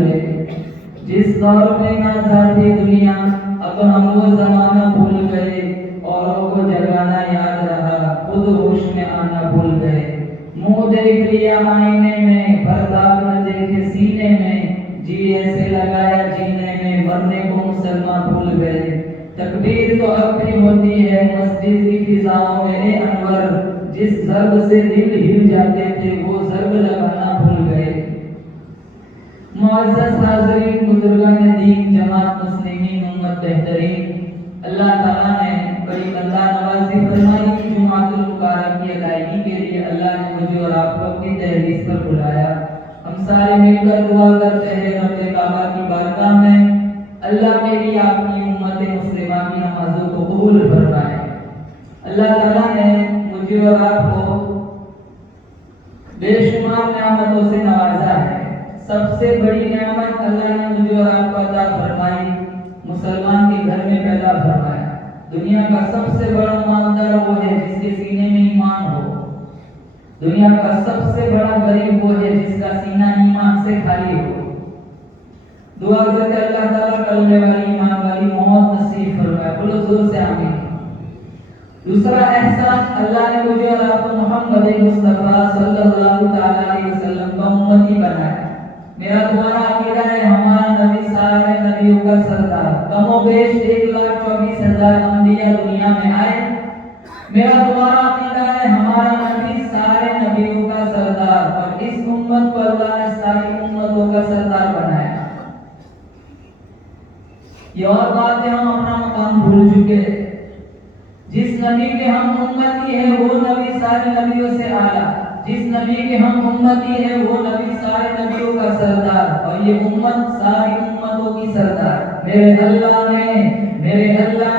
گئے. جس دور میں نہ تھی دنیا اب ہم وہ زمانہ بھول گئے. اوروں کو جگانا یاد رہا خود ہوش میں آنا بھول گئے. منہ دیکھ لیا آئینے میں بردار نہ دیکھے سینے میں. جی ایسے لگایا جینے میں مرنے کو مسلمان بھول گئے. تکبیر تو اب بھی ہوتی ہے مسجد کی فضاؤں میں اے انور. جس ضرب سے دل ہل جاتے تھے وہ ضرب لگانا بھول گئے. معزز حاضرین بزرگان دین جماعت مسلمین امت بہترین، اللہ تعالیٰ نے بڑی اللہ نوازی فرمائی کہ جمعۃ المبارک کی ادائیگی کے لیے اللہ نے مجھے اور آپ کو اپنی دہلیز پر بلایا. ہم سارے مل کر دعا کرتے ہیں رب کعبہ کی بارگاہ میں اللہ میری آپ کی امت مسلمہ کی نمازوں کو قبول فرمائے. اللہ تعالیٰ نے مجھے اور آپ کو بے شمار نعمتوں سے نوازا ہے. سب سے بڑی نعمت اللہ نے مجھے اور آپ کو عطا فرمائی مسلمان کے گھر میں پیدا فرمایا. دنیا کا سب سے بڑا مالدار وہ ہے جس کے سینے میں ایمان ہو. دنیا کا سب سے بڑا غریب وہ ہے جس کا سینہ ایمان سے خالی ہو. دعا کرتے اللہ تعالیٰ کلمے والی ایمان والی موت نصیب فرمائے. بولو زور سے آمین. دوسرا احسان اللہ نے مجھے اور آپ کو محمد مصطفیٰ صلی اللہ تعالیٰ علیہ وسلم کا امتی بنایا. میرا تمہارا عقیدہ ہے ہمارا نبی سارے نبیوں کا سردار. کم و بیش 1,24,000 انبیاء دنیا میں آئے. میرا تمہارا عقیدہ ہے ہمارا نبی سارے نبیوں کا سردار اور اس امت کو اللہ نے ساری امتوں کا سردار بنایا. یہ اور بات ہے ہم اپنا مقام بھول چکے. جس نبی کے ہم امتی ہیں وہ نبی سارے نبیوں سے اعلیٰ. جس نبی کے ہم امتی ہیں وہ نبی سارے نبیوں کا سردار اور یہ امت ساری امتوں کی سردار. میرے اللہ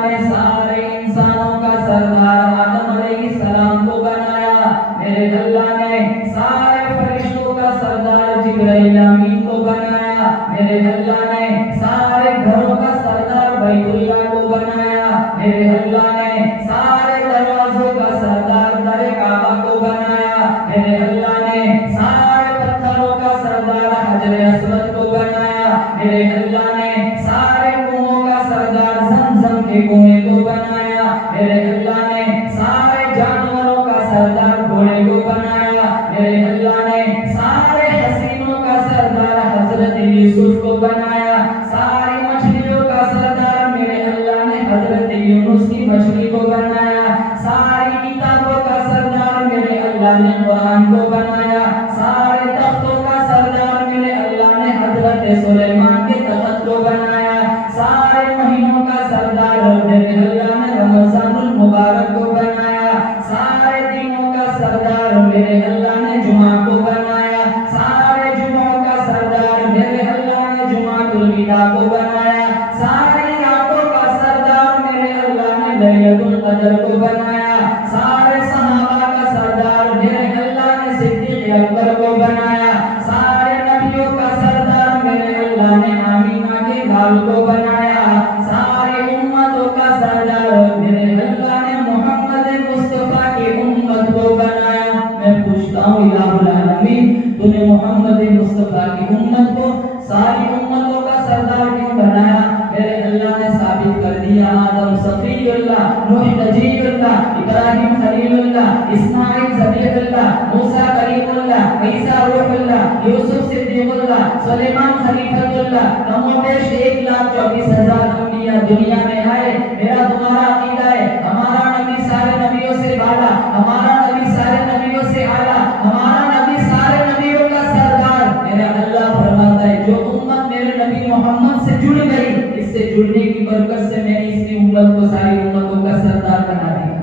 نے سارے انسانوں کا سردار آدم علیہ السلام کو بنایا. میرے اللہ نے سارے فرشتوں کا سردار جبرائیل امین کو بنایا. میرے اللہ نے سارے گھروں کا سردار بیت اللہ کو بنایا. میرے اللہ نے سارے دروازوں کا سردار در کعبہ کو بنایا. میرے اللہ نے سارے پتھروں کا سردار حجر اسود کو بنایا. میرے اللہ نے سارے کنویں کا سردار زمزم کے کنویں کو بنایا. میرے اللہ نے سارے جانوروں کا سردار گھوڑے کو بنایا. میرے اللہ نے سارے حسینوں کا سردار حضرت یوسف کو بنایا. ساری مچھلیوں کا سردار میرے اللہ نے حضرت یونس کی مچھلی کو بنایا. ساری کتابوں کا سردار میرے اللہ نے قرآن کو بنایا. سارے تختوں کا سردار میرے اللہ نے حضرت سلیمان کے تخت کو بنایا. سارے مہینوں کا سردار میرے اللہ نے رمضان المبارک کو بنایا. سارے دنوں کا سردار میرے اللہ نے جمعہ کو بنایا. سارے جمعوں کا سردار میرے اللہ نے جمعۃ الوداع کو بنایا. ساری راتوں کا سردار میرے اللہ نے لیلۃ القدر کو بنایا. سارے صحابہ کا سردار میرے اللہ نے صدیق اکبر کو بنایا. سارے نبیوں کا سردار میرے اللہ نے آمینہ کے لال کو بنایا. سارے امتوں کا سردار میرے اللہ نے محمد مصطفیٰ کی امت کو بنایا. میں پوچھتا ہوں الہ العالمین تو نے محمد مصطفیٰ کی امت کو ساری امتوں کا سردار کیوں بنایا؟ میرے اللہ نے ثابت کر دیا آدم صفی اللہ، نوح نجی اللہ، ابراہیم خلیل اللہ، اسماعیل ذبیح اللہ، موسیٰ کلیم اللہ، عیسیٰ روح اللہ، یوسف صدیق اللہ، سلیمان خلیفۃ اللہ. کم و بیش 1,24,000 انبیاء دنیا میں آئے. میرا تمہارا عقیدہ ہے ہمارا نبی سارے نبیوں سے بالا، ہمارا نبی سارے نبیوں سے اعلیٰ، ہمارا نبی سارے نبیوں کا سردار. میرا اللہ فرماتا ہے جو امت میرے نبی محمد سے جڑ گئی اس سے جڑنے کی برکت سے میں نے اس کی امت کو ساری امتوں کا سردار بنا دیا.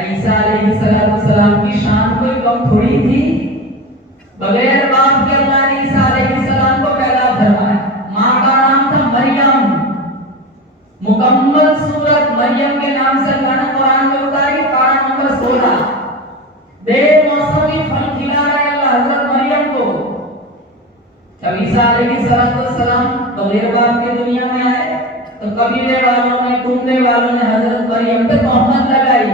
عیسیٰ علیہ السلام کی شان کوئی کم تھوڑی تھی. بغیر باپ کے اللہ نے عیسیٰ علیہ السلام کو پیدا فرمایا. ماں کا نام تھا مریم. مکمل سورت مریم کے نام سے اللہ نے قرآن میں اتاری پارہ نمبر 16. بے موسمی پھل کھلا رہے اللہ حضرت مریم کو. جب عیسیٰ علیہ السلام بغیر باپ کے دنیا میں آئے تو قبیلے والوں نے کنبے والوں نے حضرت مریم پہ تہمت لگائی.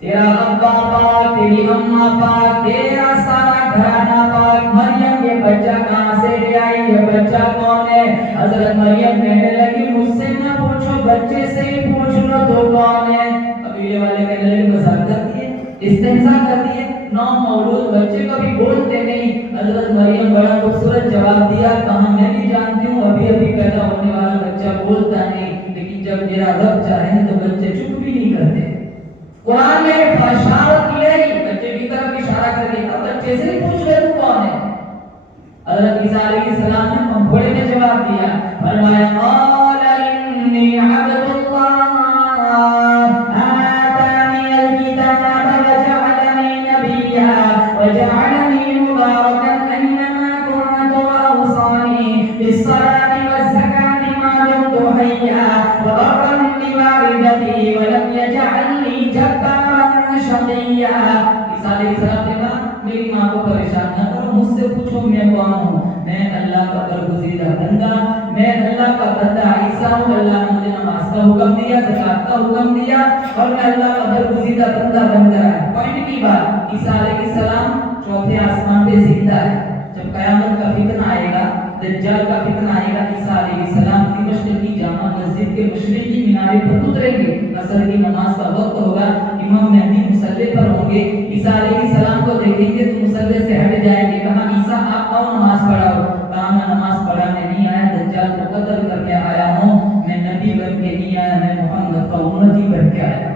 تیرا ابا پاک، تیری اماں پاک، تیرا سارا پاک گھرانہ پاک مریم یہ بچہ کہاں سے لے آئی یہ بچہ کون ہے حضرت مریم کہنے لگی مجھ سے نہ پوچھو بچے سے ہی پوچھ لو تو کون ہے قبیلے والے کہنے لگے مذاق کر دیے استہزاء کر دیے نو مولود بچے کبھی بولتے نہیں حضرت مریم بڑا خوبصورت جواب دیا کہاں میں بھی جانتی ہوں ابھی ابھی پیدا ہونے والا بچہ بولتا نہیں لیکن جب میرا رب چاہے تو بچے چپ بھی نہیں کرتے قرآن نے اشارہ کیا ہی بچے کی طرف اشارہ کر دیا بچے سے پوچھ لے تو کون ہے حضرت عیسیٰ علیہ السلام نے پنگھوڑے نے جواب دیا فرمایا قال انی عبد اللہ آتانی الکتاب وجعلنی نبیا وجعلنی مبارکا اینما کنت واوصانی بالصلاۃ والزکاۃ ما دمت حیا وبرا بوالدتی ولم یجعلنی جبارا شقیا عیسیٰ علیہ السلام نے کہا میری ماں کو پریشان نہ کرو مجھ سے پوچھو میں کون ہوں میں اللہ کا برگزیدہ بندہ میں اللہ کا بندہ عیسیٰ ہوں اللہ نے مجھے نماز کا حکم دیا زکات کا حکم دیا اور میں اللہ کا برگزیدہ بندہ بن گیا پوائنٹ کی بات عیسیٰ علیہ السلام چوتھے آسمان پہ زندہ ہے جب قیامت کا فتنہ آئے گا دجال کا فتنہ آئے گا عیسیٰ علیہ السلام دمشق کی جامع مسجد کے مشرقی مینارے پر اتریں گے عصر کی نماز کا وقت ہوگا امام مہدی مصلی پر ہوں گے عیسیٰ علیہ السلام کو دیکھیں گے تو مصلی سے ہٹ جائیں گے کہا عیسیٰ آپ آؤ نماز پڑھاؤ کہا میں نماز پڑھانے نہیں آیا دجال کو قتل کر کے آیا ہوں میں نبی بن کے نہیں آیا میں محمد کا امتی بن کے آیا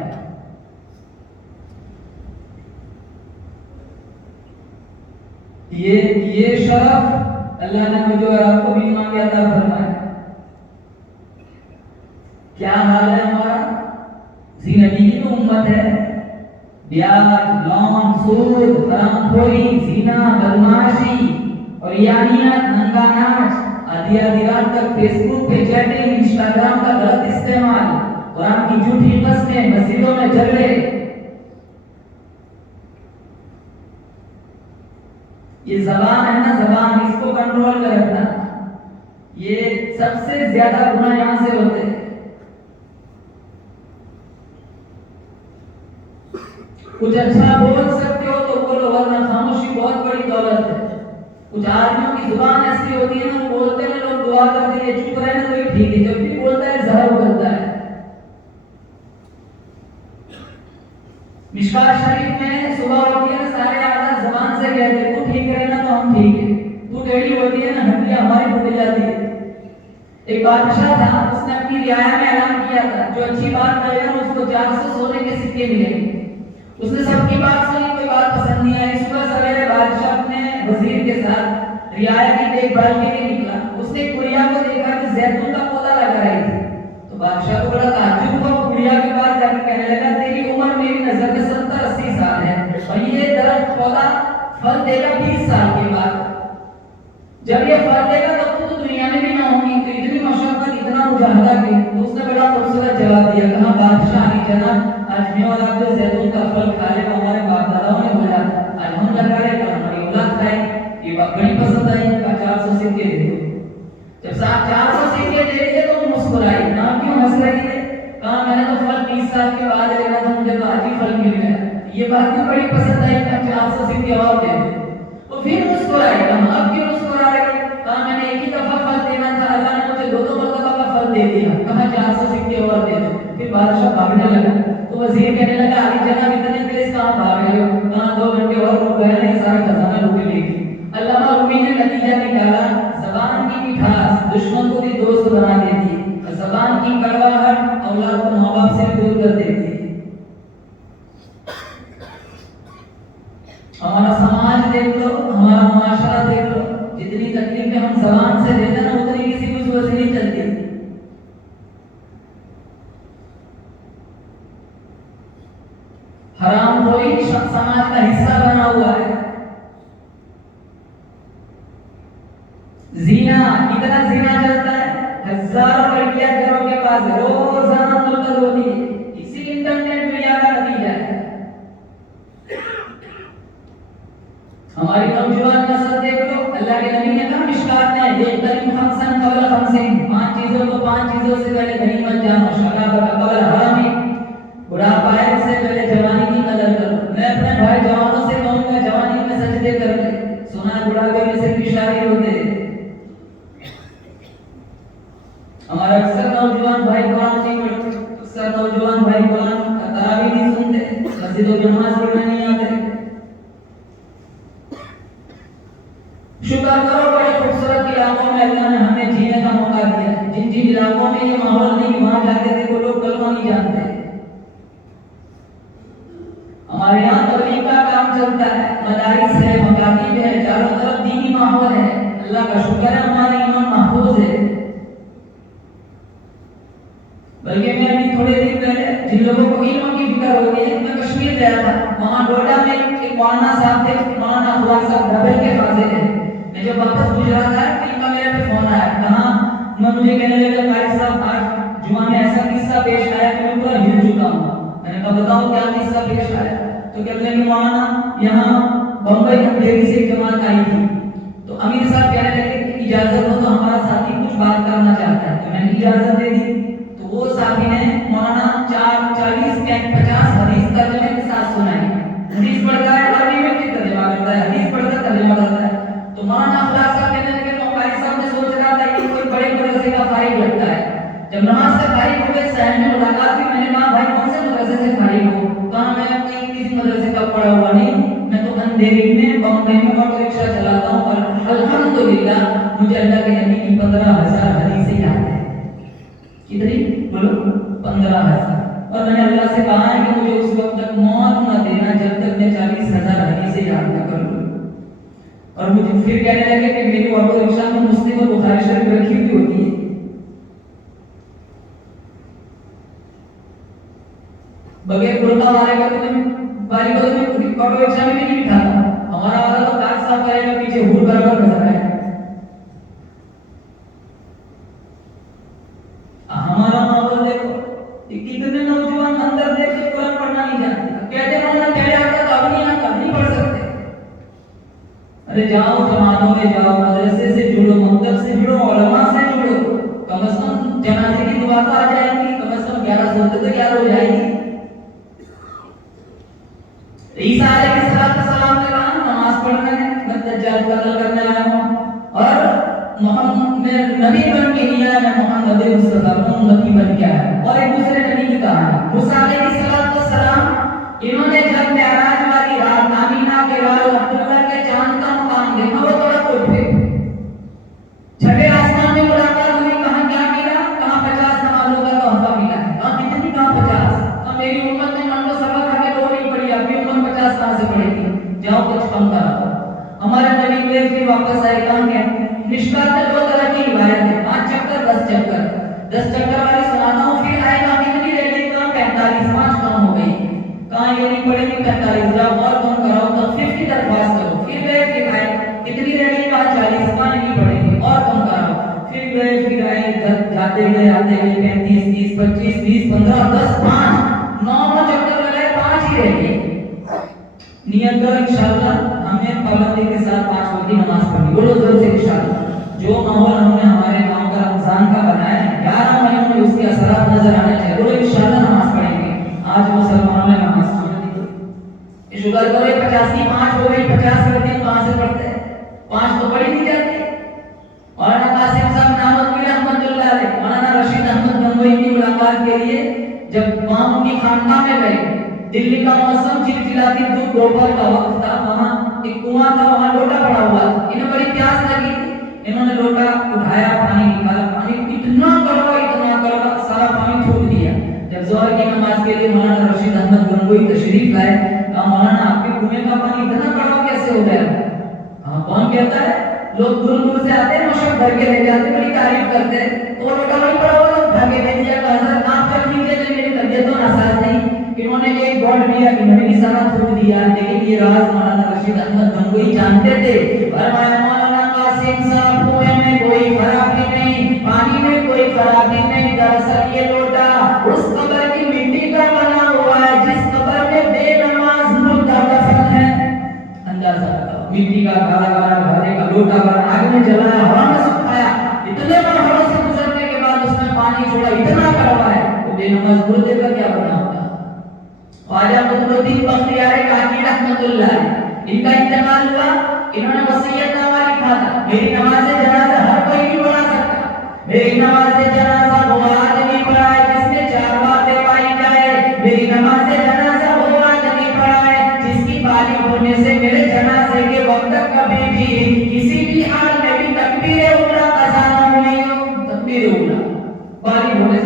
یہ شرف اللہ نے مجھے اور آپ کو بھی مانگا عطا فرمایا کیا حال ہے ہمارا زندگی کی تو امت ہے بیاج لون سود حرام خوری زنا بدماشی اور یانیات ننگا ناچ آدھی آدھی رات تک فیس بک پہ چیٹنگ انسٹاگرام کا غلط استعمال قرآن کی جھوٹی قسمیں مسجدوں میں جھگڑے یہ زبان ہے نا زبان اس کو کنٹرول کر رکھنا یہ سب سے زیادہ گناہ یہاں سے ہوتے ہیں کچھ اچھا بول سکتے ہو تو بولو ورنہ خاموشی بہت بڑی دولت ہے کچھ آدمیوں کی زبان ایسی ہوتی ہے نا بولتے ہیں لوگ دعا کرتے ہیں چپ رہنے تو یہ ٹھیک ہے جب بھی بولتا ہے زہر اگلتا ہے مشکات شریف میں صبح ہوتی ہے نا سارے آدھا زبان سے کہتے ہیں تو ٹھیک رہنا تو ہم ٹھیک ہے تو ٹیڑھی ہوتی ہے نا ہڈیاں ہماری ٹوٹ جاتی ہے ایک بادشاہ تھا اس نے اپنی رعایا میں اعلان کیا تھا جو اچھی بات کرے گا اس کو 400 سونے کے سکے ملیں گے اس نے سب کی بات سنی کوئی بات پسند نہیں آئی صبح سویرے بادشاہ اپنے وزیر کے ساتھ رعایا کی دیکھ بھال کے لیے نکلا اس نے ایک گڑیا کو دیکھا کہ زیتون کا پودا لگا رہی تھی تو بادشاہ کو بڑا تعجب ہوا گڑیا کے پاس جا کے کہنے لگا تیری عمر میری نظر میں 70-80 سال ہے اور یہ درخت پودا پھل دے گا 20 سال کے بعد جب یہ پھل دے گا تب تو دنیا میں بھی نہ ہوں گی تو اتنی مشقت اتنا مجاہدہ کی تو اس نے بڑا خوبصورت جواب دیا کہا بادشاہ علی جناب آج میں اور آپ جو زیتون کا پھل کھا لے وہ ہمارے باپ داداؤں نے بولا تھا آج ہم لگا لے کل ہماری اولاد کھائے یہ بات بڑی پسند آئی کہا 400 سکے دے دو جب 400 سکے دے دیے تو وہ مسکرائی نام کیوں ہنس رہی ہے کہا میں نے تو پھل 30 سال کے بعد لینا تھا مجھے تو آج ہی پھل مل گیا یہ بات بھی بڑی پسند آئی کہا 400 سکے اور دے دو تو پھر مسکرائی کہا اب کیوں مسکرا رہے کہا میں نے ایک ہی دفعہ پھل دینا تھا اللہ نے مجھے 2 مرتبہ کا پھل دے دیا کہا 400 سکے اور دے دو پھر بادشاہ بھاگنے لگا تو وزیر کہنے لگا علی جناب اتنے تیز کہاں بھاگ رہے ہو کہاں 2 گھنٹے اور رک گئے نہیں سارا خزانہ لوٹ لے گی علامہ رومی نے نتیجہ نکالا زبان کی مٹھاس دشمن کو بھی دوست بنا دیتی ہے زبان کی کڑواہٹ اولاد کو ماں باپ سے دور کر دیتی ہے ہمارا سماج دیکھ لو ہمارا معاشرہ دیکھ لو جتنی تکلیفیں ہم زبان سے دیتے ہیں اتنی کسی کو صبح سے نہیں چلتی حرام خوری سماج کا حصہ بنا ہوا ہے زنا کتنا زنا چلتا ہے ہزاروں لڑکیاں گھروں کے پاس روزانہ مرتد ہوتی ہے اسی انٹرنیٹ میڈیا کا نتیجہ ہے ہماری نوجوان نسل دیکھ لو اللہ کے نبی نے کہا مشکات میں یہ تریم خمسن قبل خمسن 5 چیزوں کو 5 چیزوں سے پہلے غنیمت جانو شراب کا قبل حرامی بڑھاپے سے پہلے جوانی کی قدر کرو میں اپنے بھائی جوانوں سے کہوں گا جوانی میں سجدے کر لے ہمارے اکثر نوجوان بھائی قرآن نہیں پڑھتے، اکثر نوجوان بھائی قرآن تراویح نہیں سنتے، مسجدوں میں نماز پڑھنے نہیں آتے۔ شکر کرو بڑے خوبصورت علاقوں میں اللہ نے ہمیں جینے کا موقع دیا ہے۔ جن جن علاقوں میں یہ ماحول نہیں، وہاں جاتے تھے وہ لوگ کلمہ نہیں جانتے۔ ہمارے یہاں تبلیغ کا کام چلتا ہے، مدارس ہے، مکاتب ہے، چاروں طرف دینی ماحول ہے۔ اللہ کا شکر ہے ہمارا ایمان محفوظ ہے۔ بلکہ میں ابھی تھوڑے دن پہلے جن لوگوں کو علم کی فکر ہوتی ہے، میں کشمیر گیا تھا، وہاں ڈوڈا میں ایک مولانا صاحب تھے، مولانا افضل صاحب ڈبل کے فاضل تھے۔ میں جب واپس گجرات آیا تو ان کا میرے پہ فون آیا، کہاں میں مجھے کہنے لگا قاری صاحب آج جمعہ میں ایسا قصہ پیش آیا کہ میں پورا ہل چکا ہوں۔ میں نے کہا بتاؤ کیا قصہ پیش آیا؟ تو کہتے ہیں کہ مولانا یہاں بمبئی اندھیری سے ایک جماعت آئی تھی، تو امیر صاحب کہنے لگے کہ اجازت ہو تو ہمارا ساتھی کچھ بات کرنا چاہتا ہے، تو میں نے اجازت دے دی۔ تو وہ ساتھی نے مولانا 40-50 حدیث ترجمے کے ساتھ سنائی۔ حدیث پڑھتا ہے عربی میں بھی ترجمہ کرتا ہے، حدیث پڑھتا ترجمہ کرتا ہے۔ تو مولانا افضل صاحب کہنے لگے قاری صاحب نے سوچ رہا تھا کہ کوئی بڑے مدرسے کا فارغ لگتا ہے۔ جب نماز سے فارغ ہوئے صحن میں ملاقات ہوئی، میں نے کہا بھائی کون سے مدرسے سے فارغ ہو؟ کہا میں کسی مدرسے کا پڑھا ہوا نہیں، میں تو اندھیری میں بمبئی میں آٹو رکشہ چلاتا ہوں، اور الحمدللہ مجھے اللہ کے نبی کی 15,000 حدیثیں یاد ہیں۔ کتنی؟ بولو 15,000۔ اور میں نے اللہ سے کہا ہے کہ مجھے اس وقت تک موت نہ دینا جب تک میں 40,000 حدیثیں یاد نہ کر لوں۔ اور مجھے پھر کہنے لگے کہ میری آٹو رکشہ میں مسلم اور بخاری شریف رکھی ہوئی ہوتی ہے۔ بغیر برقع والے کا تو میں آٹو رکشہ میں نہیں بٹھاتا، ہمارا والا تو کار صاف کرے گا، پیچھے ہور برابر نظر آئے۔ ہمارا ماحول دیکھو، کتنے نوجوان اندر دیکھ کے قرآن پڑھنا نہیں جانتے، کہتے ہیں نا پہلے آتا تو اب نہیں پڑھ سکتے۔ ارے جاؤ جماعتوں میں جاؤ، مدرسے سے جڑو، مکتب سے جڑو، علماء سے جڑو، کم از کم جنازے کی دعا تو آ جائے گی، کم از کم 11 سنتیں تو یاد ہو جائے گی۔ عیسیٰ علیہ السلام نے کہا نماز پڑھنا ہے، میں دجال کا قتل کرنے آیا ہوں، اور محمد میں نبی بن کے نہیں آیا، میں محمد مصطفیٰ امتی بن کے آیا۔ اور ایک دوسرے نبی کی کہانی، موسیٰ علیہ السلام انہوں نے جب معراج والی رات آمینہ کے لال عبداللہ کے چاند کا مقام دیکھا، وہ تھوڑا اٹھ گئے، چھٹے آسمان میں ملاقات ہوئی، کہاں کیا ملا؟ کہاں 50 نمازوں کا تحفہ ملا ہے۔ کہاں کتنی؟ کہاں 50؟ کہاں میری امت نے منڈو سبق کر کے 2 نہیں پڑھی، اپنی امت 50 کہاں سے پڑھے گی؟ جاؤ کچھ کم کرا۔ ہمارے نبی ہوئے پھر واپس آئے، کہاں گیا؟ مشکات میں 2 طرح کی روایت ہے، 5 چکر 10 چکر، 10 چکر والی سناتا ہوں، پھر آئے گا کتنی رہ گئی؟ کہاں 45، 5 کم ہو گئی، کہاں یہ نہیں پڑھے گی 45، جاؤ اور کم کراؤ، تخفیف کی درخواست کرو، پھر گئے پھر آئے، کتنی رہ گئی؟ کہاں 40، کہاں نہیں پڑھے گی اور کم کراؤ، پھر گئے پھر آئے، جاتے گئے آتے گئے 35، 30، 25، 20، 15، 10، 5، 9 چکر لگائے، 5 ہی رہ گئی۔ نیت کرو انشاءاللہ ہمیں پابندی کے ساتھ 5 وقت کی نماز پڑھنی، بولو ضرور سے انشاءاللہ۔ جو ماحول ہم نے ہمارے گاؤں کا رمضان کا بنایا ہے، 11 مہینوں میں اس کے اثرات نظر آنے چاہیے، بولو انشاءاللہ نماز پڑھیں گے۔ آج مسلمانوں نے نماز چھوڑ دی، شکر کرو 50 کی 5 ہو گئی، 50 کرتے ہیں کہاں سے پڑھتے ہیں؟ 5 تو پڑھی نہیں جاتی۔ مولانا قاسم صاحب نامت رحمۃ اللہ علیہ، مولانا رشید احمد گنگوئی کی ملاقات کے لیے جب وہاں ان کی خانقاہ میں گئے، دلی کا موسم چلچلاتی دھوپ، دوپہر کا وقت تھا، وہاں ایک کنواں تھا، وہاں لوٹا پڑا ہوا تھا، انہیں بڑی پیاس لگی تھی، انہوں نے لوٹا اٹھایا، پانی نکالا، پانی اتنا کڑوا سارا پانی تھوک دیا۔ جب ظہر کی نماز کے لیے مولانا رشید احمد گنگوئی تشریف لائے، کہا مولانا آپ کے کنویں کا پانی اتنا کڑوا کیسے ہو گیا؟ کون کہتا ہے؟ لوگ دور دور سے آتے ہیں، مشک بھر کے لے جاتے، بڑی تعریف کرتے ہیں، تو وہ لوٹا وہیں پڑا ہوا تھا، بھر کے دے دیا، کہا حضرت آپ چل دیجیے، میری طبیعت تو ناساز نہیں۔ انہوں نے ایک گوٹ دیا، انہوں نے بھی سارا تھوک دیا، لیکن یہ راز مولانا رشید احمد گنگوئی جانتے تھے۔ فرمایا مولانا قاسم صاحب کنویں میں کوئی خرابی نہیں، پانی میں کوئی خرابی نہیں، دراصل یہ لوٹا اس قبر کی مٹی کا بنا ہوا ہے جس قبر میں بے نماز مردہ دفن ہے۔ اندازہ کرو، مٹی کا کالا کالا بھرنے کا لوٹا بنا، آگ میں جلایا، ہوا میں سکھایا، اتنے مرحلوں سے گزرنے کے بعد اس میں پانی چھوڑا، اتنا کڑوا ہے، تو بے نماز مردے کا کیا بنا ہوگا؟ خواجہ قطب الدین بختیار کاکی رحمۃ اللہ، ان کا انتقال ہوا، انہوں نے وصیت نامہ لکھا تھا، میری نماز جنازہ ہر کوئی نہیں پڑھا سکتا، میری نماز جنازہ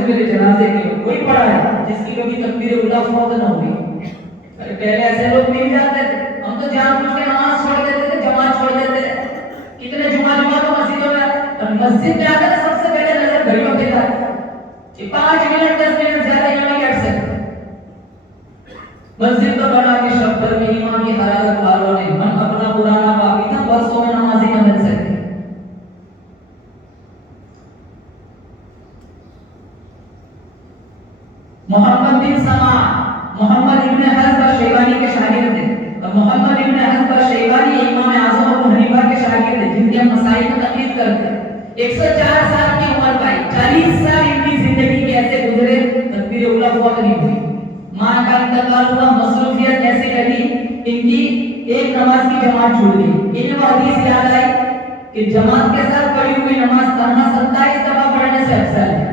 میرے جنازے کے کوئی پڑا ہے جس کی کبھی تکبیر اولا فوت نہ ہوئی؟ پہلے ایسے لوگ مل جاتے تھے، ہم تو جان بوجھ کے نماز چھوڑ دیتے تھے، جماعت چھوڑ دیتے تھے. کتنے جمعہ تو مسجدوں میں اور مسجد میں آ کر سب سے پہلے نظر گھڑیوں پہ جاتی کہ 5 منٹ 10 منٹ زیادہ یہاں نہیں بیٹھ سکتے. مسجد تو بنا کے شب میں امام کی حرارت والوں نے من اپنا پرانا باقی تھا برسوں میں نمازی نہ بن سکتے. محمد بن سما محمد ابن حزب شیبانی کے شاگرد تھے اور محمد ابن حزب شیبانی امام اعظم ابو حنیفہ کے شاگرد تھے جن کے ہم مسائل کو تقلید کرتے ہیں. 104 سال کی عمر پائی، 40 سال ان کی زندگی کے ایسے گزرے تکبیر اولا فوت نہیں ہوئی. ماں کا انتقال ہوا، مصروفیت ایسی لگی ان کی ایک نماز کی جماعت چھوٹ گئی. انہیں وہ حدیث یاد آئی کہ جماعت کے ساتھ پڑھی ہوئی نماز تنہا 27 دفعہ پڑھنے سے افضل ہے.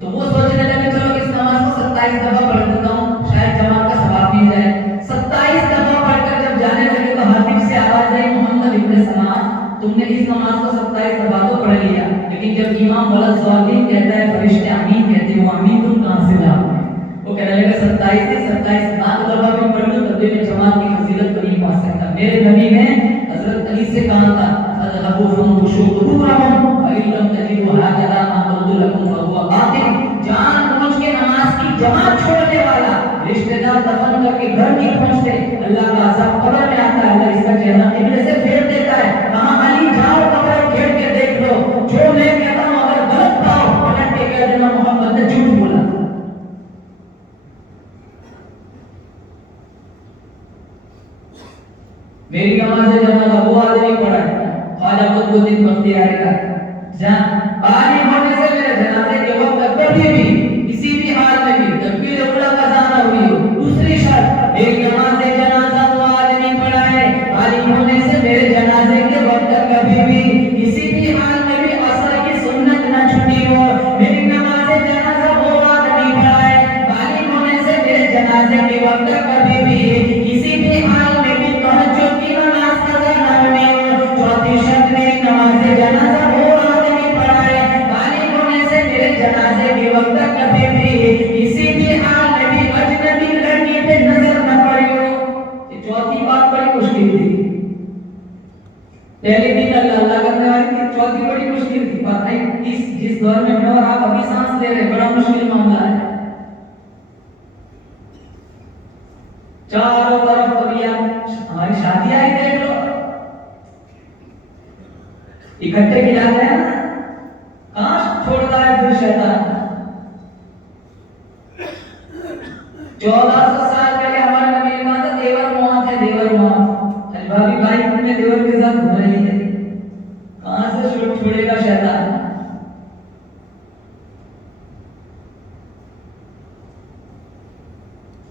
تو وہ سوچنے لگے چلو اس نماز کو 27 دفعہ پڑھ دیتا ہوں شاید جماعت کا ثواب مل جائے. 27 دفعہ پڑھ کر جب جانے لگے تو حاتم سے آواز آئی محمد ابن سما تم نے اس نماز کو 27 دفعہ تو پڑھ لیا لیکن جب امام ولد ظالم کہتا ہے فرشتے آمین کہتے ہو، آمین تم کہاں سے لاؤ؟ وہ کہنے لگا 27 سے 27 9 دفعہ بھی پڑھ لوں تب بھی میں جماعت کی فضیلت کو نہیں پا سکتا. میرے نبی نے حضرت علی سے کہا تھا فذهبوا فانكشوا قبورهم فإن لم تجدوا هكذا ما قلت لكم فهو باطل. جان بوجھ کے نماز کی جماعت چھوڑنے والا رشتہ دار دفن کر کے گھر نہیں پہنچتے، اللہ کا عذاب قبر میں آتا ہے، اللہ اس کا چہرہ قبلے سے پھیر دیتا ہے. کہاں علی جاؤ قبر پھیر کے دیکھ لو، جو میں کہتا ہوں اگر غلط پاؤ پلٹ کے کہہ دینا محمد نے جھوٹ بولا. میری نماز جنازہ وہ آدمی پڑھا ہے خواجہ قطب الدین بختیاری کا جان باری ہونے سے میرے جنازے کے وقت کبھی بھی کسی بھی حال میں بھی تکبیر اولا قضا نہ ہوئی ہو. دوسری شرط میری نماز جنازہ وہ آدمی پڑھا ہے باری ہونے سے میرے جنازے کے وقت کبھی بھی کسی بھی حال میں بھی عصر کی سنت نہ چھوٹی ہو. میری نماز جنازہ وہ آدمی پڑھا ہے باری ہونے سے میرے جنازے کے وقت کبھی بھی کسی بھی حال میں بھی تہجد کی نماز قضا نہ ہوئی ہو. چوتھی شرط میری نماز جنازہ وہ آدمی پڑھا ہے باری ہونے سے میرے جنازے کے وقت کبھی بھی کسی بھی حال میں بھی اجنبی لڑکی پہ نظر نہ پڑی ہو. یہ چوتھی بات بڑی مشکل تھی. پہلی دن اللہ کرنے والی تھی، چوتھی بڑی مشکل تھی. اور جس دور میں میں اور آپ ابھی سانس لے رہے بڑا مشکل معاملہ ہے. چاروں طرف کبھی ہماری شادیاں ہی دیکھ لو اکٹھے کھلاتے ہیں نا، کہاں چھوڑتا ہے پھر شیطان. 1400 سال پہلے ہمارے نبی نے کہا تھا دیور موات ہے، دیور موات. بھابھی بھائی میں دیور کے ساتھ گھوم رہی ہے، کہاں سے چھوڑے گا شیطان.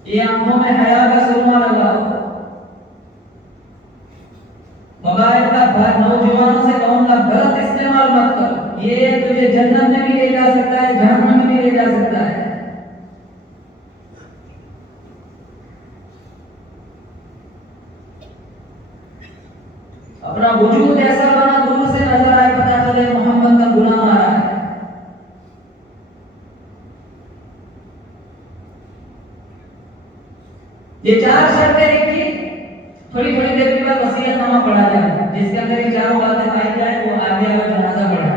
یہ آنکھوں میں حیا کا سرما لگا ہوا. موبائل کا نوجوانوں سے کہوں گا غلط استعمال مت کر، یہ تجھے جنت میں بھی لے جا سکتا ہے جہنم میں بھی لے جا سکتا ہے. اپنا وجود ایسا بنا دور سے نظر آئے پتہ چلے محمد کا غلام آ رہا ہے. یہ 4 شرطیں لکھی، تھوڑی دیر کے بعد وصیت نامہ پڑھا جائے جس کے اندر یہ چاروں باتیں پائی جائے وہ آگے جنازہ پڑھا.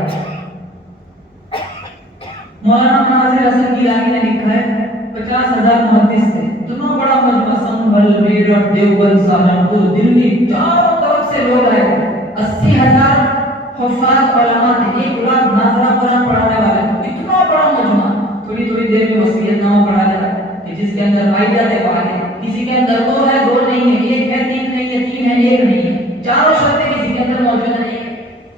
مولانا مناظر حسن گیلانی نے لکھا ہے 50,000 محدث تھے، اتنا بڑا مجمع سنبھل میرٹھ دیوبند سہارنپور دلی چاروں طرف سے لوگ آئے. 80,000 حفاظ علماء تھے، 1 لاکھ ناظرہ قرآن پڑھانے والے، اتنا بڑا مجمع. تھوڑی دیر میں وصیت نامہ پڑھا جائے کہ جس کے اندر پائی جاتے پائی کسی کے اندر 2 ہے 2 نہیں ہے، 1 ہے 3 نہیں ہے، 3 ہے 1 نہیں ہے. چاروں شرطیں کسی کے اندر موجود نہیں ہے.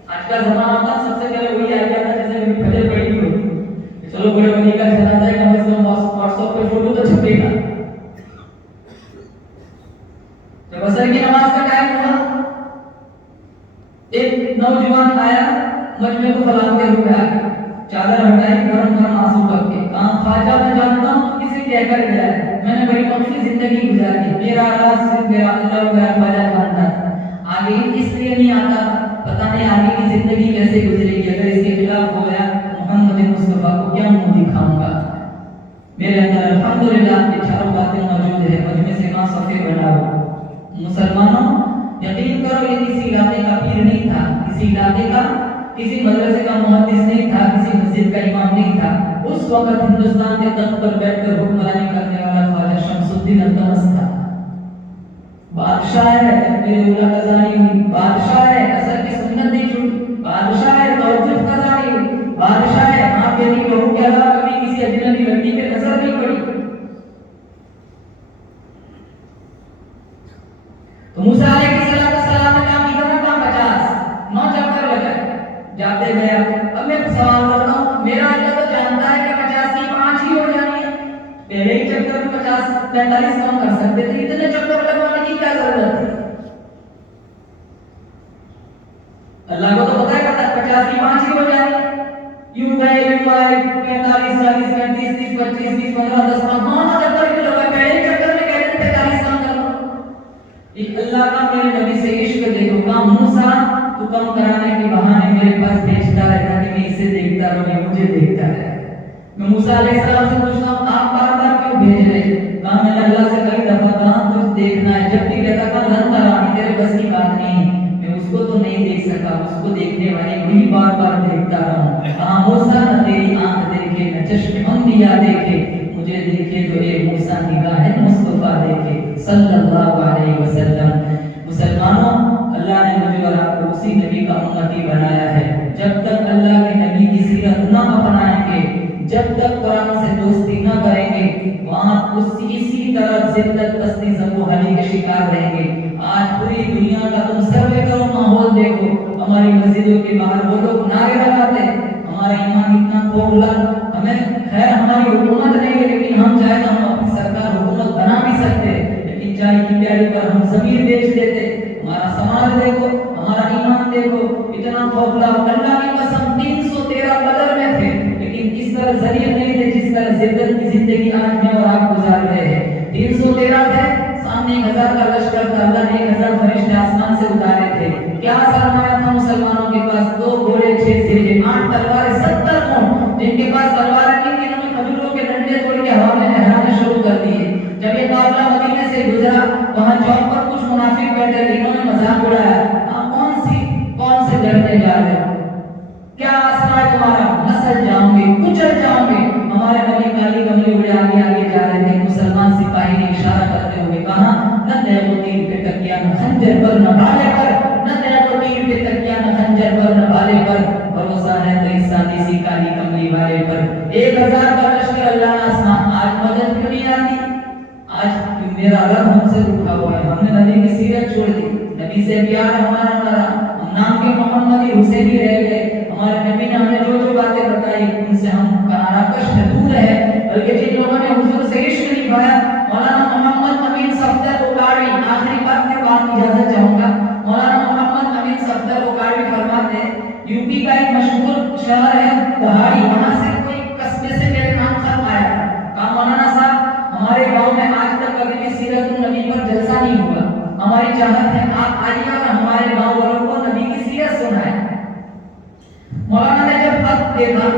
آج کا زمانہ تھا سب سے پہلے وہی آ جاتا جیسے میری فجر پڑی ہوئی ہوتی، چلو بڑے ولی کا جنازہ ہے کم از کم واٹس ایپ پہ فوٹو تو چھپے گا. جب عصر کی نماز کا ٹائم ہوا ایک نوجوان آیا مجمع کو سلامتے ہوئے آیا، چادر ہٹائی گرم آنسو کر کے کہا خواجہ میں جانتا ہوں کسی کہہ کر گیا ہے، میں نے بڑی مخصوص زندگی گزاری، میرا راز صرف میرا اللہ میرا خواجہ جانتا تھا، آگے اس لیے نہیں آتا پتہ نہیں آگے کی زندگی کیسے گزرے گی، اگر اس کے خلاف ہو گیا محمد مصطفیٰ کو کیا منہ دکھاؤں گا؟ میرے اندر الحمدللہ یہ چاروں باتیں موجود ہے، مجھ میں سے ماں صفے بناؤ۔ مسلمانوں یقین کرو یہ کسی علاقے کا پیر نہیں تھا، کسی علاقے کا، کسی مدرسے کا محدث نہیں تھا، کسی مسجد کا امام نہیں تھا، اس وقت ہندوستان کے تخت پر بیٹھ کر حکمرانی کرنے والا خواجہ شمس الدین التمش تھا۔ بادشاہ ہے، میرے اولا قضانی ہوئی، بادشاہ ہے، اثر کی سنت نہیں چھوٹی، بادشاہ ہے، توجہ قضانی ہوئی، بادشاہ ہے، آپ بیٹی بہو کے علاوہ کبھی کسی اجنبی لڑکی پہ نظر نہیں پڑی۔ تو موسیٰ علیہ السلام نے کام کیا تھا 50 9 چکر لگے جاتے گئے۔ اب میں سوال کرتا ہوں، میرا اللہ تو جانتا ہے کہ 50 کی 5 ہی ہو جانی ہے، پہلے ہی چکر میں 50 45 کام کر سکتے تھے، اتنے چکر لگوانے کی کیا ضرورت ہے؟ اللہ کو تو پتہ ہے کہ 50 کی 5 ہی ہو جانی ہے، یوں گئے یوں آئے 45 40 35 30 25 20 15 10 15 چکر کیوں لگا؟ پہلے ہی چکر میں کہہ رہے 45 کام کر لو۔ ایک اللہ کا میرے نبی سے عشق دیکھو گا، موسیٰ تو کم کرانے کے بہانے میرے پاس بھیجتا رہتا کہ میں اسے دیکھتا رہوں، یہ مجھے دیکھتا ہے۔ میں موسیٰ علیہ السلام سے پوچھتا ہوں آپ بار بار کیوں بھیج رہے؟ کہا میں نے اللہ سے کئی دفعہ کہا تجھ دیکھنا ہے، جب بھی کہتا تھا لن ترانی، تیرے بس کی بات نہیں، میں اس کو تو نہیں دیکھ سکا، اس کو دیکھنے والے وہی بار بار دیکھتا رہا۔ کہا موسیٰ نہ تیری آنکھ دیکھے نہ چشم انبیاء دیکھے، مجھے دیکھے تو اے موسیٰ نگاہ مصطفیٰ دیکھے صلی اللہ علیہ وسلم۔ مسلمانوں اللہ نے مجھے اور آپ کو اسی نبی کا امتی بنایا ہے۔ جب تک اللہ کے نبی کی سیرت نہ اپنائیں گے، جب تک قرآن سے دوستی نہ کریں گے، وہاں اسی طرح ذلت پستی ذل و حلی کے شکار رہیں گے۔ آج پوری دنیا کا تم سروے کرو، ماحول دیکھو، ہماری مسجدوں کے باہر وہ لوگ نعرے لگاتے ہیں، ہمارا ایمان اتنا کھوکھلا، ہمیں خیر ہماری حکومت نہیں ہے لیکن ہم چاہے تو ہم اپنی سرکار حکومت بنا بھی سکتے، لیکن چاہے کی پیاری پر ہم زمین بیچ دیتے۔ ہمارا سماج دیکھو، ہمارا ایمان دیکھو، اتنا کھوکھلا۔ اللہ کی قسم 313 بدر میں تھے لیکن اس طرح ذریعہ نہیں تھے جس طرح ذلت کی زندگی آج میں اور آپ گزار رہے ہیں۔ 313 تھے، سامنے 1000 کا لشکر تھا، اللہ نے 1000 فرشتے آسمان سے اتارے تھے۔ کیا سرمایہ تھا مسلمانوں کے پاس؟ 2 گھوڑے 6 سرے 8 تلواریں 70 اونٹ، جن کے پاس تلواریں تھیں انہوں نے کھجوروں کے ڈنڈے توڑ کے ہوا میں لہرانے شروع کر دیے۔ جب یہ قافلہ مدینے سے گزرا وہاں چوک پر کچھ منافق بیٹھے تھے، انہوں نے مذاق اڑایا، کون سے لڑنے جا رہے ہو؟ کیا آسرا ہے تمہارا؟ نسل جاؤں گے، کچل جاؤں گے۔ ہمارے نبی کالی کملی اڑے آگے آگے جا رہے تھے، مسلمان سپاہی نے اشارہ کرتے ہوئے کہا نہ دے وہ تیر پہ تکیا نہ خنجر پر نہ بھالے پر، نہ دے وہ تیر پہ تکیا نہ خنجر پر نہ بھالے پر، بھروسہ ہے تو اس سادی سی کالی کملی والے پر۔ 1000 کا لشکر اللہ نے آسمان، آج مدد کیوں نہیں آتی؟ آج میرا رب ہم سے روٹھا ہوا ہے، ہم نے نبی کی سیرت چھوڑ دی، نبی سے پیار ہمارا نہ رہا، ہم نام کے محمدی حسینی رہ گئے، ہمارے نبی نے ہمیں جو باتیں بتائی ان سے ہم کنارہ کش دور ہے۔ بلکہ جن لوگوں نے حضور سے عشق نبھایا، مولانا محمد امین صفدر اکاڑوی، آخری بات میں بات اجازت چاہوں گا، مولانا محمد امین صفدر اکاڑوی فرماتے ہیں یوپی کا ایک مشہور شہر ہے دہاڑی، وہاں سے کوئی قصبے سے میرے نام خط آیا، کہا مولانا صاحب ہمارے گاؤں میں آج تک کبھی بھی سیرت النبی پر جلسہ نہیں ہوا، ہماری چاہت ہے آپ آئیے اور ہمارے گاؤں والوں کو نبی کی سیرت سنائیں۔ مولانا نے جب خط دیکھا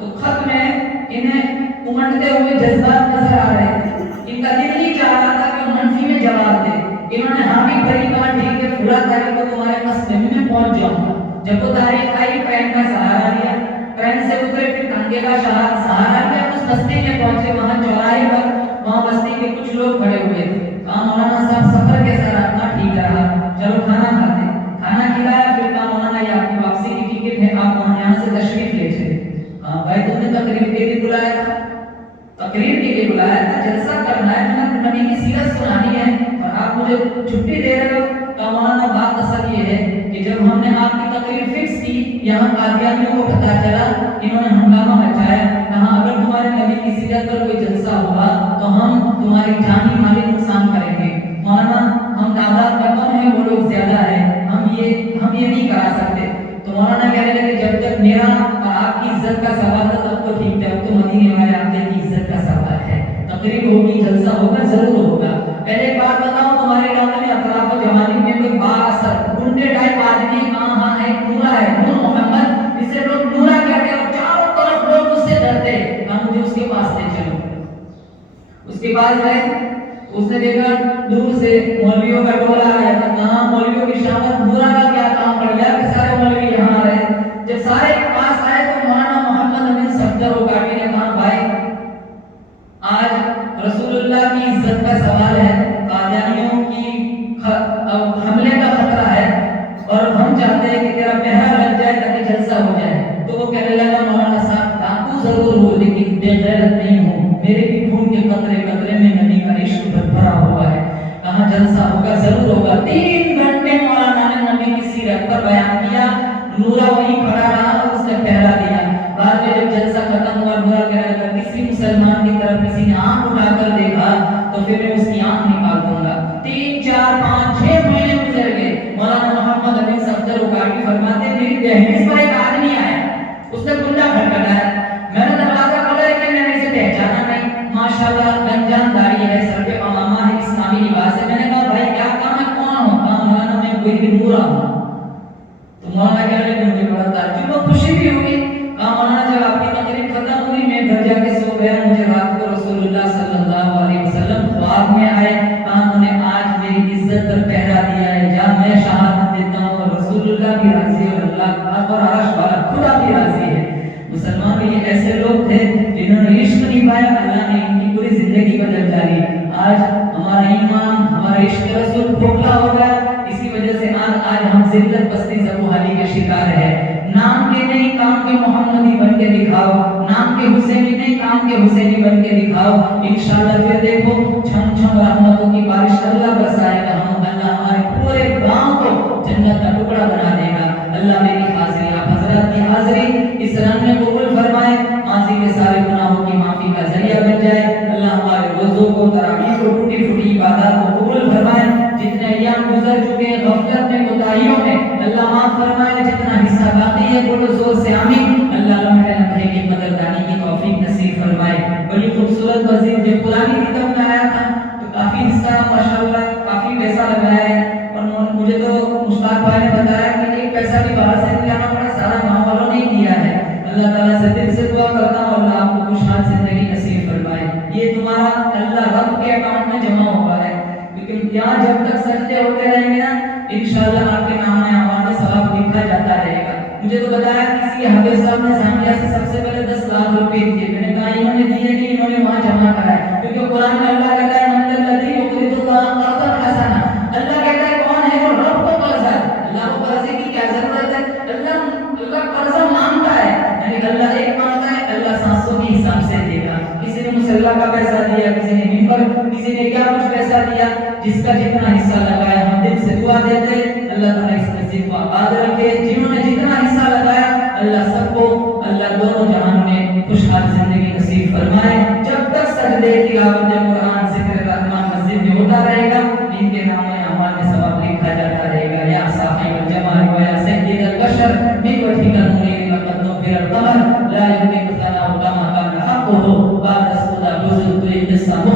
تو خط میں انہیں امنڈتے ہوئے جذبات نظر آ رہے تھے، ان کا دل نہیں چاہ رہا تھا کہ منفی میں جواب دے۔ انہوں نے حامی بھری بات ٹھیک ہے، پورا تاریخ کو تمہارے قصبے میں پہنچ جاؤں گا۔ جب وہ تاریخ آئی ٹرین کا سہارا لیا، ٹرین سے اترے، پھر کنگے کا سہارا لیا، اس بستی میں پہنچے، وہاں چوراہے پر وہاں بستی کے کچھ لوگ کھڑے ہوئے تھے، کہا مولانا صاحب سفر کیسا رہا؟ ٹھیک رہا، چلو کھانا کھاتے، کھانا کھلایا، پھر کہا مولانا یہ آپ کی واپسی کی ٹکٹ ہے، آپ وہاں یہاں سے تشریف لے چلے۔ ہاں بھائی تم نے تقریر کے لیے بلایا تھا، تقریر کے لیے بلایا تھا، جلسہ کرنا ہے، تمہیں نبی کی سیرت سنانی ہے اور آپ مجھے چھٹی دے رہے ہو۔ کہا مولانا بات اصل یہ ہے کہ جب ہم نے آپ کی تقریر فکس کی، یہاں قادیانیوں کو پتہ چلا، انہوں نے ہنگامہ مچایا، کہا اگر تمہارے نبی کی سیرت پر کوئی جلسہ ہوا تو ہم تمہاری جانی مالی نقصان کریں گے۔ مولانا ہم تعداد میں کم ہیں، وہ لوگ زیادہ ہیں، ہم یہ نہیں کرا سکتے۔ تو مولانا کہنے لگے جب تک میرا اور آپ کی عزت کا سوال ہے تب تو ٹھیک ہے، اب تو مدینے والے آپ کی عزت کا سوال ہے، تقریر ہوگی، جلسہ ہوگا، ضرور ہوگا۔ پہلے ایک بات بتاؤں، تمہارے علاقے میں اطراف و جوانی میں کوئی با اثر گنڈے ٹائپ آدمی کہاں ہے؟ نورا ہے، نور محمد، جسے لوگ نورا کہتے ہیں، چاروں طرف اس کے پاس گئے، اس نے دیکھا دور سے مولویوں کا ٹولہ آیا تھا، کہاں مولویوں کی شامت نورا کا کیا کام پڑ گیا کہ سارے مولوی یہاں آ رہے ہیں۔ جب سارے پاس آئے تو مولانا محمد امین صفدر ہو کاٹی نے کہا بھائی آج رسول اللہ کی عزت کا سوال ہے، قادیانیوں کی حملے کا خطرہ ہے اور ہم چاہتے ہیں کہ تیرا پہرا لگ جائے تاکہ جلسہ ہو جائے۔ تو وہ کہنے لگا مولانا صاحب ڈاکو ضرور ہو لیکن بے غیرت نہیں ہو، میرے بھی خون کے قطرے قطرے میں نبی کا عشق بھرا ہوا ہے، کہاں جلسہ ہوگا ضرور ہوگا۔ 3 گھنٹے مولانا نے نبی کی سیرت پر بیان کیا، نورا وہیں کھڑا رہا اور اس نے پہلا دیا۔ بعد میں جب جلسہ ختم ہوا نورا کہنے لگا کسی مسلمان کی طرف کسی نے آنکھ اٹھا کر دیکھا تو پھر میں اس کی آنکھ نکال دوں گا۔ 3 4 5 6 مہینے گزر گئے، مولانا محمد امین صفدر رکاٹی فرماتے میری دہلیز پر ایک آدمی آیا، اس نے کنڈا کھٹکھٹایا، میں نے دروازہ کھولا لیکن میں نے اسے پہچانا نہیں، ماشاءاللہ گنجان داڑھی ہے، سر پہ امامہ ہے، اسلامی لباس ہے۔ میں نے کہا بھائی کیا کام ہے، کون ہو؟ کہا مولانا میں کوئی نورا ہوں۔ تو مولانا کہنے لگے مجھے بڑا تعجب اور خوشی بھی ہوئی۔ کہا مولانا جب آپ کی تقریر ختم ہوئی میں گھر جا کے سو گیا، مجھے رات کو رسول اللہ صلی اللہ علیہ وسلم خواب میں آئے، کہا انہوں نے آج میری عزت پر پہرا دیا ہے، جا میں شہادت دیتا ہوں اور رسول اللہ بھی راضی اور اللہ اور عرش والا خدا بھی راضی ہے۔ مسلمان یہ ایسے لوگ تھے جنہوں نے عشق نہیں پایا، اللہ نے ان کی پوری زندگی بدل ڈالی۔ آج ہمارا ایمان ہمارا عشق رسول کھوکھلا ہو گیا، اسی وجہ سے آج ہم ذلت پستی زبوحالی کے شکار ہیں۔ نام کے نہیں کام کے محمدی بن کے دکھاؤ، نام کے حسینی نہیں کام کے حسینی بن کے دکھاؤ، انشاءاللہ پھر دیکھو چھم چھم رحمتوں کی بارش اللہ برسائے گا، اللہ ہمارے پورے گاؤں کو جنت کا ٹکڑا بنا دے گا۔ اللہ میری حاضری آپ حضرات کی حاضری اس رنگ میں قبول فرمائے، ماضی کے سارے گناہوں کی معافی کا ذریعہ بن جائے۔ اللہ ہمارے روزوں کو تراویح کو ٹوٹی پھوٹی عبادات کو قبول فرمائے، جتنے ایام گزر چکے ہیں غفلت میں کوتاہیوں میں اللہ معاف فرمائے، جتنا حصہ باقی ہے بولو زور سے آمین۔ اللہ لمحے لمحے کی قدردانی کی توفیق نصیب فرمائے۔ بڑی خوبصورت مسجد جو پرانی کتاب میں آیا تھا تو کافی حصہ ماشاءاللہ کافی پیسہ لگایا ہے، اور مجھے تو مشتاق بھائی نے بتایا کہ ایک پیسہ بھی باہر سے نہیں لانا پڑا، سارا گاؤں والوں نے دیا ہے۔ اللہ تعالیٰ سے دل سے دعا کرتا ہوں اللہ آپ کو خوشحال زندگی نصیب فرمائے۔ یہ تمہارا اللہ رب کے اکاؤنٹ میں جمع ہوا ہے، لیکن یہاں جب تک سجدے ہوتے رہیں گے نا انشاءاللہ آپ کے نام میں ہمارا ثواب لکھا جاتا رہے گا۔ مجھے تو بتایا کسی حافظ صاحب نے زامبیا سے سب سے پہلے 10 لاکھ روپے دیے، میں نے کہا انہوں نے دیے نہیں، انہوں نے وہاں جمع کرائے، کیونکہ قرآن میں اللہ کہتا ہے من الذی یقرض اللہ قرضا حسنا، اللہ کہتا ہے کون ہے جو رب کو قرض ہے، اللہ کو قرضے کی کیا ضرورت ہے، اللہ قرضہ مانگتا ہے، یعنی اللہ ایک مانگتا ہے، اللہ سانسوں کے حساب سے دے گا۔ کسی نے مصلی کا پیسہ دیا، کسی نے منبر، کسی نے کیا کچھ پیسہ دیا، جس کا جتنا حصہ لگایا ہم دل سے دعا دیتے اللہ تعالیٰ اس مسجد کو آباد رکھے، جنہوں نے جتنا حصہ لگایا اللہ سب کو اللہ دونوں جہان میں خوشحال زندگی نصیب فرمائے۔ جب تک سجدے تلاوت قرآن ذکر رحمان مسجد میں ہوتا رہے گا ان کے نام میں اعمال میں ثواب لکھا جاتا رہے گا۔ یا صاحب الجمال و یا سید البشر من وجهك المنير لقد نفر القمر لا يمكن ثناء كما كان حقه بعد الصلاة والسلام